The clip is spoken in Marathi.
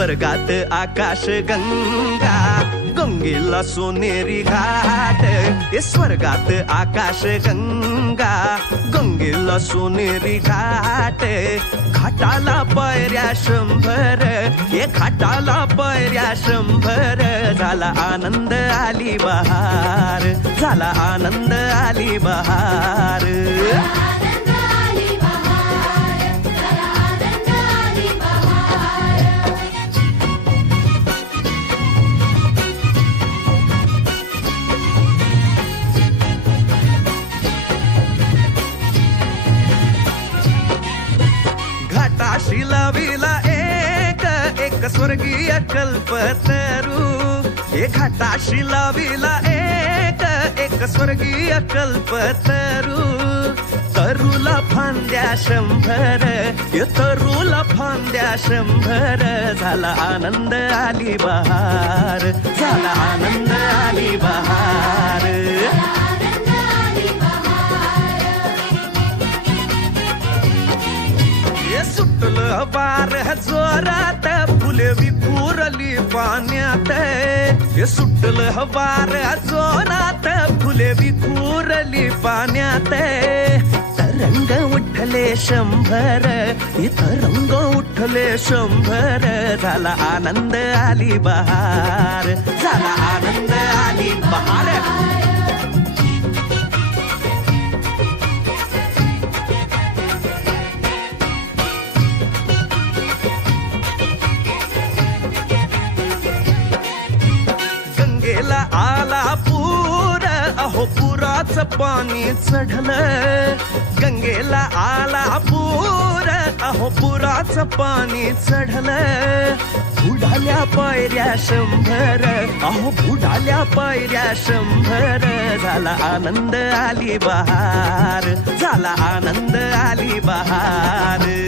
स्वर्गात आकाश गंगा, गंगेला सोनेरी घाट. स्वर्गात आकाश गंगा, गंगेला सोनेरी घाट. घाटाला पायऱ्या 100, ये घाटाला पायऱ्या 100. झाला आनंद आली बहार, झाला आनंद आली बहार. घाटाशी लाविला एक स्वर्गीय कल्पतरू. हे घाटाशी लाविला एक स्वर्गीय कल्पतरू. तरूला फांद्या 100, ये तरूला फांद्या 100. झाला आनंद आली बहार, झाला आनंद आली बहार. सुटलं वार जोरात, फुले विखुरली पाण्यात. सुटलं वार जोरात, फुले विखुरली पाण्यात. तरंग उठले 100, इथं रंग उठले 100. झाला आनंद आली बहार, झाला आनंद आली बहार. आला पूर, अहो पुराचं पाणी चढलं. गंगेला आला पूर, अहो पुराचं पाणी चढलं. बुडाल्या पायऱ्या 100, अहो बुडाल्या पायऱ्या 100. झाला आनंद आली बहार, झाला आनंद आली बहार.